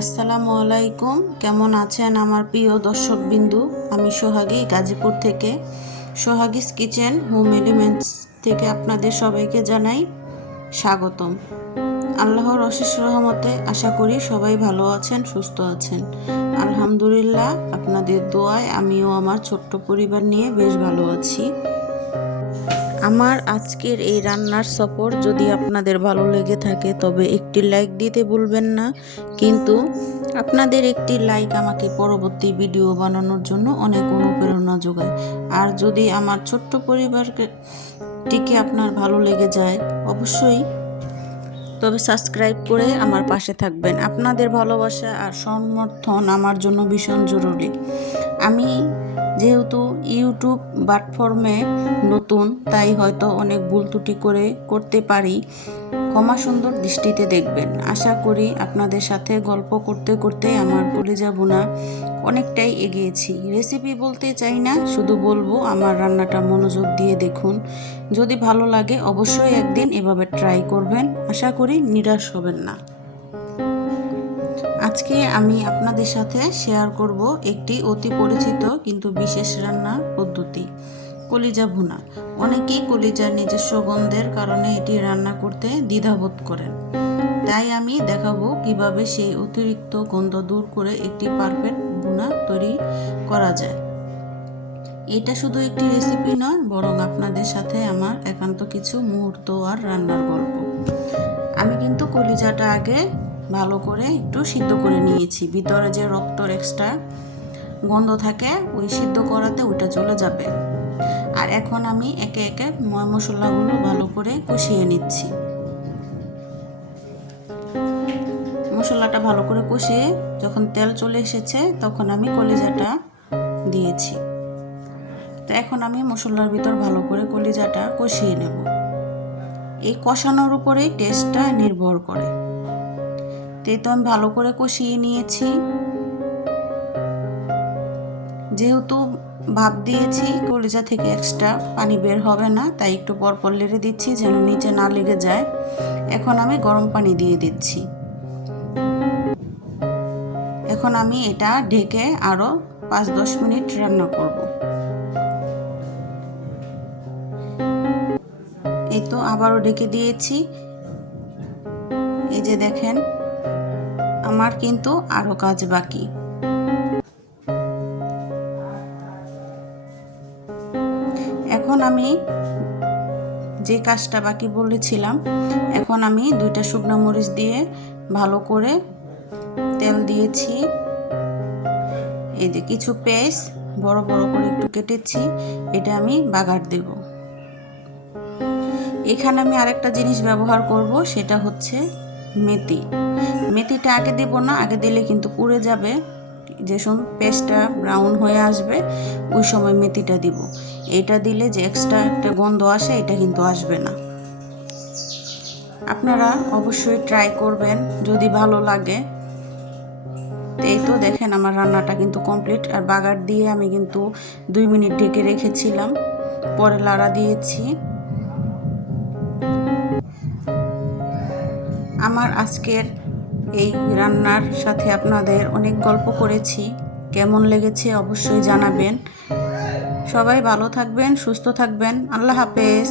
আসসালামু আলাইকুম, কেমন আছেন আমার প্রিয় দর্শকবিন্দু? আমি সোহাগী গাজীপুর থেকে, সোহাগীস কিচেন হোম এলিমেন্টস থেকে আপনাদের সবাইকে জানাই স্বাগতম। আল্লাহর অশেষ রহমতে আশা করি সবাই ভালো আছেন, সুস্থ আছেন। আলহামদুলিল্লাহ, আপনাদের দোয়ায় আমিও আমার ছোট্ট পরিবার নিয়ে বেশ ভালো আছি। আমার আজকের এই রান্নার সফর যদি আপনাদের ভালো লেগে থাকে তবে একটি লাইক দিতে ভুলবেন না, কিন্তু আপনাদের একটি লাইক আমাকে পরবর্তী ভিডিও বানানোর জন্য অনেক অনুপ্রেরণা যোগায়। আর যদি আমার ছোট্ট পরিবারটিকে আপনার ভালো লেগে যায় অবশ্যই তবে সাবস্ক্রাইব করে আমার পাশে থাকবেন। আপনাদের ভালোবাসা আর সমর্থন আমার জন্য ভীষণ জরুরি। আমি যেহেতু ইউটিউব প্ল্যাটফর্মে নতুন, তাই হয়তো অনেক ভুল ত্রুটি করতে পারি, ক্ষমা সুন্দর দৃষ্টিতে দেখবেন। আশা করি আপনাদের সাথে গল্প করতে করতে আমার কলিজা ভুনা অনেকটাই এগিয়েছি। রেসিপি বলতে চাই না, শুধু বলবো আমার রান্নাটা মনোযোগ দিয়ে দেখুন। যদি ভালো লাগে অবশ্যই একদিন এভাবে ট্রাই করবেন, আশা করি নিরাশ হবেন না। আজকে আমি আপনাদের সাথে শেয়ার করব একটি অতি পরিচিত কিন্তু বিশেষ রান্না পদ্ধতি, কলিজা ভুনা। অনেকেই কলিজার নিজস্ব গন্ধের কারণে এটি রান্না করতে দ্বিধাবোধ করেন, তাই আমি দেখাবো কিভাবে সেই অতিরিক্ত গন্ধ দূর করে একটি পারফেক্ট ভুনা তৈরি করা যায়। এটা শুধু একটি রেসিপি নয়, বরং আপনাদের সাথে আমার একান্ত কিছু মুহূর্ত আর রান্নার গল্প। আমি কিন্তু কলিজাটা আগে ভালো করে একটু সিদ্ধ করে নিয়েছি। ভিতরে যে রক্তর এক্সট্রা গন্ধ থাকে ওই সিদ্ধ করাতে ওইটা চলে যাবে। আর এখন আমি একে একে মশলাগুলো ভালো করে কষিয়ে নিচ্ছি। মশলাটা ভালো করে কষিয়ে যখন তেল চলে এসেছে তখন আমি কলিজাটা দিয়েছি। তো এখন আমি মশলার ভিতর ভালো করে কলিজাটা কষিয়ে নেব। এই কষানোর উপরেই টেস্টটা নির্ভর করে। তো আমি ভালো করে কষিয়ে নিয়েছি। যেহেতু ভাপ দিয়েছি, কলিজা থেকে এক্সট্রা পানি বের হবে না, তাই একটু পরপর লেড়ে দিচ্ছি যেন নিচে না লেগে যায়। এখন আমি গরম পানি দিয়ে দিচ্ছি। এখন আমি এটা ঢেকে আরও 5-10 মিনিট রান্না করব। এই তো আবারও ঢেকে দিয়েছি। এই যে দেখেন, আমার কিন্তু আরও কাজ বাকি। এখন আমি যে কাজটা বাকি বলেছিলাম, এখন আমি 2টা শুকনো মরিচ দিয়ে ভালো করে তেল দিয়েছি। এই যে কিছু পেঁয়াজ বড় বড় করে একটু কেটেছি, এটা আমি বাগার দেব। এখানে আমি আরেকটা জিনিস ব্যবহার করব, সেটা হচ্ছে মেথি। মেথিটা আগে দেব না, আগে দিলে কিন্তু পুড়ে যাবে। যে সময় পেস্টটা ব্রাউন হয়ে আসবে ওই সময় মেথিটা দিব। এটা দিলে যে এক্সট্রা একটা গন্ধ আসে এটা কিন্তু আসবে না। আপনারা অবশ্যই ট্রাই করবেন যদি ভালো লাগে। এই তো দেখেন আমার রান্নাটা কিন্তু কমপ্লিট। আর বাগার দিয়ে আমি কিন্তু 2 মিনিট ঢেকে রেখেছিলাম, পরে লাড়া দিয়েছি। আমার আজকের এই রান্নার সাথে আপনাদের অনেক গল্প করেছি, কেমন লেগেছে অবশ্যই জানাবেন। সবাই ভালো থাকবেন, সুস্থ থাকবেন। আল্লাহ হাফেজ।